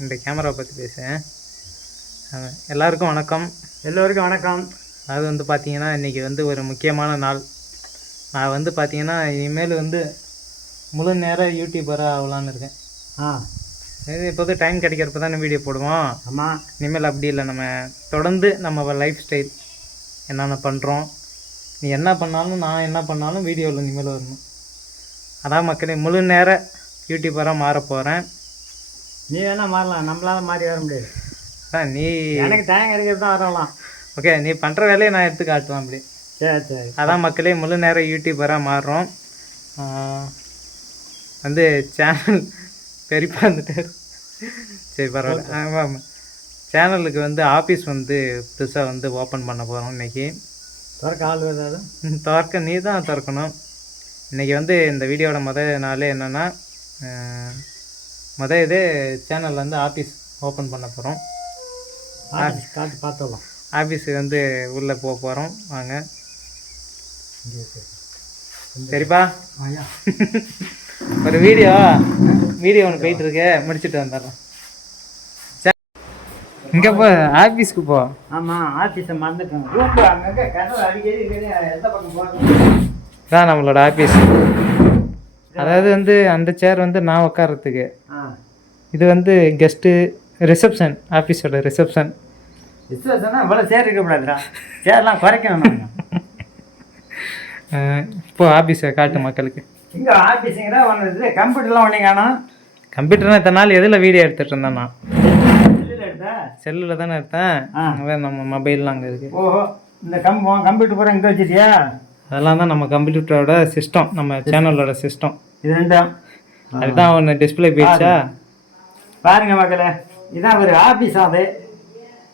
இந்த கேமரா பற்றி பேசுகிறேன் எல்லாருக்கும் வணக்கம். எல்லோருக்கும் வணக்கம். அது வந்து பார்த்தீங்கன்னா இன்றைக்கி வந்து ஒரு முக்கியமான நாள். நான் வந்து பார்த்தீங்கன்னா இனிமேல் வந்து முழு நேர யூடியூபராக ஆகலான்னு இருக்கேன். ஆ. இது இப்போது டைம் கிடைக்கிறப்ப தானே வீடியோ போடுவோம். ஆமாம் இனிமேல் அப்படி இல்லை. நம்ம தொடர்ந்து நம்ம லைஃப் ஸ்டைல் என்னென்ன பண்ணுறோம் நீ என்ன பண்ணாலும் நான் என்ன பண்ணாலும் வீடியோவில் இனிமேல் வரணும். அதான் மக்களே முழு நேர யூடியூபராக மாற போகிறேன் நீ வேணா மாறலாம். நம்மளால மாறி வர முடியாது. அதான் நீ எனக்கு டைம் கிடைக்கிறது தான் வரலாம் ஓகே நீ பண்ணுற வேலையை நான் எடுத்து காட்டுவேன் அப்படி. சரி சரி. அதான் மக்களே முழு நேர யூடியூபராக மாறுறோம். வந்து சேனல் பெரியப்பா வந்துட்டார். சரி பரவாயில்ல. ஆமாம் ஆமாம் சேனலுக்கு வந்து ஆஃபீஸ் வந்து புதுசாக வந்து ஓப்பன் பண்ண போகிறோம் இன்னைக்கு. திறக்க ஆள் ஏதாவது ம், திறக்க நீ தான் திறக்கணும். இன்றைக்கி வந்து இந்த வீடியோட முத நாளே என்னென்னா முத இது சேனலில் வந்து ஆஃபீஸ் ஓப்பன் பண்ண போகிறோம். ஆஃபீஸ் காட்டு பார்த்துடலாம். ஆஃபீஸுக்கு வந்து உள்ளே போக போகிறோம். வாங்க. சரிப்பா. ஒரு வீடியோ வீடியோ ஒன்று போயிட்டு இருக்கு. முடிச்சுட்டு வந்துடுறேன் இங்கே போ ஆஃபீஸ்க்கு போ. ஆமாம் ஆஃபீஸை மறந்துட்டோம் நம்மளோட ஆஃபீஸ். அதாவது வந்து அந்த சேர் வந்து நான் உட்கார்றதுக்கு ஆ. இது வந்து கெஸ்ட்டு ரிசப்ஷன் ஆஃபீஸோட ரிசப்ஷன் விசுவாசம்னா இவ்வளோ சேர் இருக்கக்கூடாதுடா சேர்லாம் குறைக்கணும் இப்போ ஆஃபீஸை காட்டு மக்களுக்கு. இங்கே ஆஃபீஸுங்கிற ஒன்று இது கம்ப்யூட்டர்லாம் ஒன்றே காணும். கம்ப்யூட்டர்னா இத்தனை நாள் எதில் வீடியோ எடுத்துகிட்டு இருந்தேன் நான்? செல்லில் தானே எடுத்தேன். நம்ம மொபைல்லாம் அங்கே இருக்குது ஓஹோ இந்த கம் கம்ப்யூட்டர் பூரா இங்கே வச்சிட்டியா? அதெல்லாம் தான் நம்ம கம்ப்யூட்டரோட சிஸ்டம் நம்ம சேனலோட சிஸ்டம் இது ரெண்டும். அதுதான் ஒன்று டிஸ்பிளே போயிடுச்சா? பாருங்க. மக்களே இதான் ஒரு ஆஃபீஸ் அது.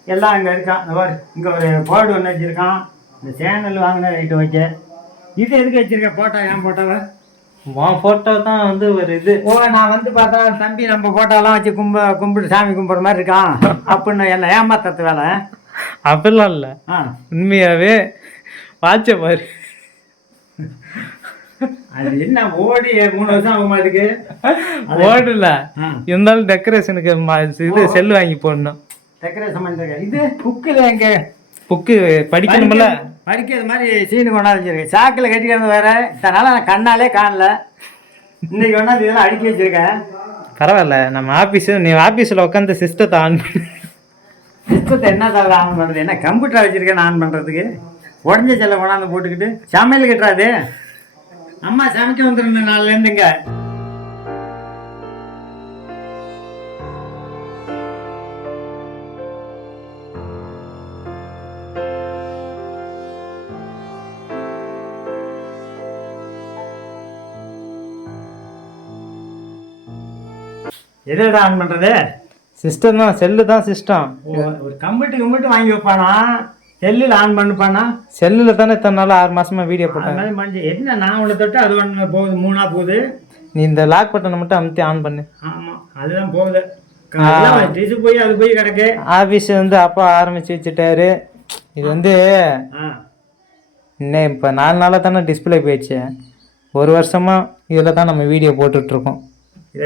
எல்லாம் இங்கே இருக்கான். இந்த இங்கே ஒரு போர்டு ஒன்று வச்சுருக்கான். இந்த சேனல் வாங்கின ரைட்டு வைக்க இது எதுக்கு வச்சிருக்க போட்டோ ஏன் போட்டோவை உன் ஃபோட்டோ தான் வந்து ஒரு இது. ஓ நான் வந்து பார்த்தா தம்பி நம்ம போட்டோலாம் வச்சு கும்ப கும்பிட்டு சாமி கும்பிட்ற மாதிரி இருக்கான். அப்படின்னு என்ன ஏமாத்துறது வேலை. அப்படிலாம் இல்லை. ஆ. உண்மையாகவே வாட்ச பாரு. அது என்ன ஓடி மூணு வருஷம் ஆகும் அதுக்கு ஓடல. இருந்தாலும் டெக்கரேஷனுக்கு இது செல் வாங்கி போடணும். டெக்கரேஷன் பண்ணிருக்க இது புக்கில் எங்கே புக்கு படிக்கணும்ல. படிக்கிறது மாதிரி சீனு கொண்டாந்து வச்சிருக்கேன். சாக்கில் கட்டிக்கிறது வேற. இதனால நான் கண்ணாலே காணல. இன்னைக்கு கொண்டாந்து இதெல்லாம் அடுக்கி வச்சிருக்கேன் பரவாயில்ல. நம்ம ஆஃபீஸு நீ ஆஃபீஸில் உட்காந்து சிஸ்டத்தை ஆன் சிஸ்டத்தை என்ன தவிர ஆன் பண்ணுறது என்ன கம்ப்யூட்டர் வச்சிருக்கேன் ஆன் பண்ணுறதுக்கு உடஞ்ச செல்ல கொண்டாந்து போட்டுக்கிட்டு. சமையல் கட்டுறாது அம்மா சமைக்க வந்துருந்த நாள்லேருந்துங்க. எதோட ஆன் பண்ணுறது சிஸ்டம் தான் செல்லு தான் சிஸ்டம் ஒரு கம்ப்யூட்டர் கம்ப்யூட்டர் வாங்கி வைப்பானா? செல்லில் ஆன் பண்ணுப்பானா? செல்லில் தானே இத்தனை நாள் ஆறு மாசமா வீடியோ போட்டேன். என்ன நான் ஒன்று தொட்டு அது ஒன்று போகுது மூணா போகுது? நீ இந்த லாக் பட்டனை மட்டும் அமுத்தி ஆன் பண்ணு. ஆமாம் அதுதான் போகுது. போய் அது போய் கிடக்கு. ஆஃபீஸ் வந்து அப்பா ஆரம்பிச்சு வச்சுட்டாரு. இது வந்து இன்னும் இப்போ நாலு நாளாக தானே டிஸ்பிளே போயிடுச்சு. ஒரு வருஷமா இதில் தான் நம்ம வீடியோ போட்டுட்ருக்கோம்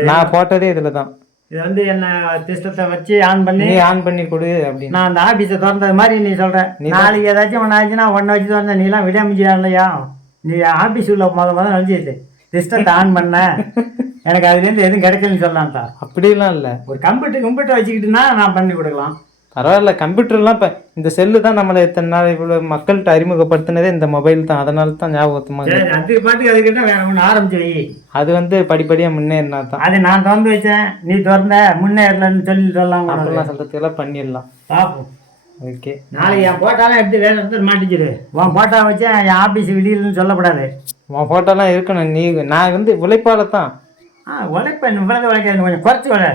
நான் போட்டதே இதில் தான் இது வந்து என்ன சிஸ்டத்தை வச்சு ஆன் பண்ணி நீ ஆன் பண்ணி கொடு அப்படின்னு. நான் அந்த ஆஃபீஸை திறந்தது மாதிரி நீ சொல்ற. நாளைக்கு ஏதாச்சும் ஒன்று ஆச்சுன்னா ஒன்றை வச்சு திறந்த நீலாம் விடாமிச்சியா இல்லையா? நீ ஆஃபீஸ் உள்ள முத முத நினச்சிட்டு சிஸ்டத்தை ஆன் பண்ண. எனக்கு அதுலேருந்து எதுவும் கிடைக்கலன்னு சொல்லலாம் தான் அப்படிலாம் இல்லை. ஒரு கம்ப்யூட்டர் கம்ப்யூட்டர் வச்சுக்கிட்டுனா நான் பண்ணி கொடுக்கலாம். பரவாயில்ல கம்ப்யூட்டர்லாம் இப்போ இந்த செல்லு தான் நம்மளை இத்தனை நாள் இவ்வளோ மக்கள்கிட்ட அறிமுகப்படுத்தினதே இந்த மொபைல் தான். அதனால தான் ஞாபகத்துமா சரி அதுக்கு பாட்டுக்கு அதுக்கிட்ட வேற ஒன்று ஆரம்பிச்சு வை. அது வந்து படிப்படியாக முன்னேறினா தான். அது நான் திறந்து வச்சேன். நீ திறந்த முன்னேறலன்னு சொல்லி சொல்லலாம். அப்படிலாம் சொல்கிறதுக்கெல்லாம் பண்ணிடலாம். பார்ப்போம் ஓகே. நாளைக்கு என் போட்டாலாம் எடுத்து வேற இடத்துல மாட்டிச்சிரு. உன் போட்டா வச்சு என் ஆஃபீஸ் வெளியிலன்னு சொல்லக்கூடாது உன் ஃபோட்டோலாம் இருக்கணும். நீ நான் வந்து உழைப்பால தான். ஆ உழைப்பேன். இவ்வளவு உழைக்க கொஞ்சம் குறைச்சி உழை.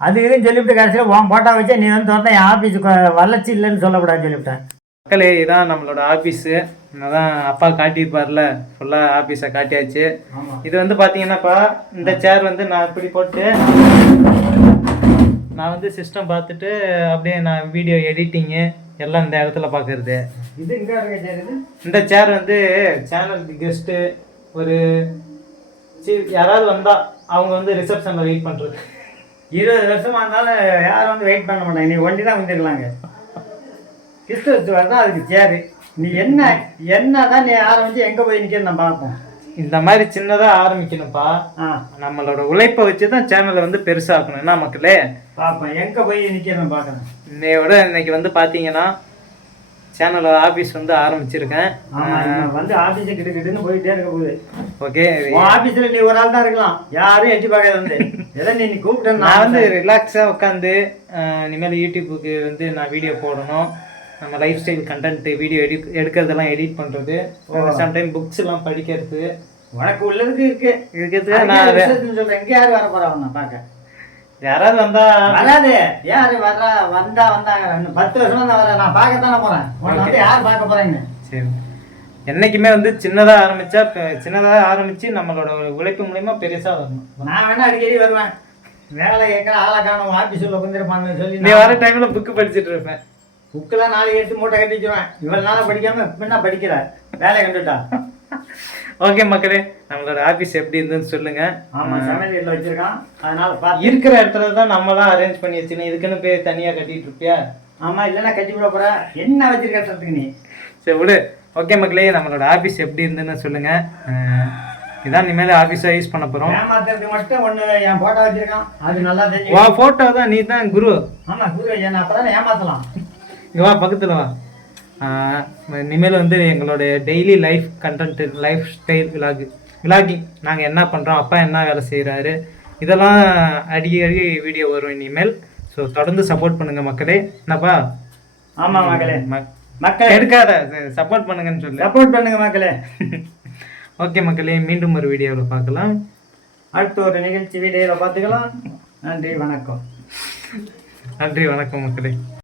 அது இதுன்னு சொல்லிவிட்டு கடைசியில் உன் போட்டா வச்சு நீ வந்து திறந்தா என் ஆஃபீஸ் வளர்ச்சி இல்லைன்னு சொல்லக்கூடாது சொல்லிவிட்டேன். மக்களே இதான் நம்மளோட ஆஃபீஸு அதான் அப்பா காட்டியிருப்பார்ல ஃபுல்லாக ஆஃபீஸை காட்டியாச்சு. இது வந்து பார்த்தீங்கன்னாப்பா இந்த சேர் வந்து நான் இப்படி போட்டு நான் வந்து சிஸ்டம் பார்த்துட்டு அப்படியே நான் வீடியோ எடிட்டிங்கு எல்லாம் இந்த இடத்துல பார்க்கறது. இது இந்த சேர் வந்து சேனலுக்கு கெஸ்ட்டு ஒரு யாராவது வந்தால் அவங்க வந்து ரிசப்ஷனில் வெயிட் பண்ணுறது இருபது வருஷமா இருந்தாலும் யாரும் வந்து வெயிட் பண்ண மாட்டாங்க. நீ ஒண்டி தான் வந்துருக்கலாங்க கிறிஸ்துவ தான் அதுக்கு சேரு நீ என்ன என்னதான் நீ ஆரம்பிச்சு எங்க போய் நிற்கிறது நான் பார்ப்போம். இந்த மாதிரி சின்னதாக ஆரம்பிக்கணும்ப்பா. நம்மளோட உழைப்பை வச்சு தான் சேனலை வந்து பெருசாக்கணும். என்ன மக்களே? பார்ப்பேன் எங்க போய் நிற்கிறேன் பார்க்குறேன் இன்னையோட இன்னைக்கு வந்து பார்த்தீங்கன்னா சேனலோட ஆஃபீஸ் வந்து ஆரம்பிச்சிருக்கேன். வந்து ஆபீஸ் கிட்ட கிட்டுன்னு போயிட்டே இருக்க போகுது. ஓகே உன் ஆபீஸ்ல நீ ஒரு ஆள் தான் இருக்கலாம். யாரும் எட்டி பார்க்காத வந்து. எதை நீ நீ கூப்பிட்ட நான் வந்து ரிலாக்ஸாக உட்காந்து இனிமேல் யூடியூப்புக்கு வந்து நான் வீடியோ போடணும். நம்ம லைஃப் ஸ்டைல் கண்டென்ட் வீடியோ எடி எடுக்கிறதெல்லாம் எடிட் பண்ணுறது சம்டைம் புக்ஸ் எல்லாம் படிக்கிறது. உனக்கு உள்ளதுக்கு இருக்கு. இருக்கிறதுக்கு நான் சொல்றேன் எங்க யாரு வர நான் பார்க்க? யாராவது வந்தா வராது. யாரு வர்றா? வந்தா வந்தாங்க. பத்து வருஷமா நான் வரேன். நான் பார்க்கத்தானே போறேன். உன்னை வந்து யார் பார்க்க போறாங்க சரி. என்னைக்குமே வந்து சின்னதாக ஆரம்பிச்சா சின்னதாக ஆரம்பிச்சு நம்மளோட உழைப்பு மூலயமா பெருசாக வரணும். நான் வேணா அடிக்கடி வருவேன். வேலை கேட்கற ஆளை காணும். ஆபீஸ் உள்ள உட்காந்துருப்பான்னு சொல்லி நீ வர டைம்ல புக்கு படிச்சுட்டு இருப்பேன். புக்கெல்லாம் நாளைக்கு எடுத்து மூட்டை கட்டி வச்சிருவேன். இவ்வளவு நாளா படிக்காம என்ன படிக்கிற. வேலையை கண்டுட்டா. ஓகே மக்களே நம்மளோட ஆஃபீஸ் எப்படி இருந்துன்னு சொல்லுங்க. ஆமா சமையல் வச்சிருக்கான். அதனால இருக்கிற இடத்துல தான் நம்மளாம் அரேஞ்ச் பண்ணி வச்சுக்கணும் இதுக்குன்னு போய் தனியாக கட்டிட்டு இருப்பியா? ஆமா இல்லைன்னா கட்டி விட போற. என்ன வச்சிருக்க கட்டுறதுக்கு நீ? சரி விடு. ஓகே மக்களே நம்மளோட ஆஃபீஸ் எப்படி இருந்துன்னு சொல்லுங்க. இதான் இனிமேல் ஆஃபீஸாக யூஸ் பண்ண போகிறோம் மட்டும் ஒண்ணு என் போட்டோ வச்சிருக்கான். அது நல்லா தெரிஞ்சு வா ஃபோட்டோ தான் நீ தான் குரு. ஆமா குரு என்ன அப்பதான் ஏமாத்தலாம். இங்க வா பக்கத்தில் வா. இனிமேல் வந்து எங்களுடைய daily life content lifestyle vlog vlogging நாங்கள் என்ன பண்ணுறோம் அப்பா என்ன வேலை செய்கிறாரு இதெல்லாம் அடிக்கடி வீடியோ வரும் இனிமேல். ஸோ தொடர்ந்து சப்போர்ட் பண்ணுங்க மக்களே. என்னப்பா? ஆமா மகளே மக்- மக்கள். எடுக்காத சப்போர்ட் பண்ணுங்கன்னு சொல்லு. சப்போர்ட் பண்ணுங்க மக்களே. ஓகே மக்களே மீண்டும் ஒரு வீடியோவில் பார்க்கலாம். அடுத்த ஒரு நிகழ்ச்சி வீடியோவில் பார்த்துக்கலாம். நன்றி வணக்கம். நன்றி வணக்கம் மக்களே.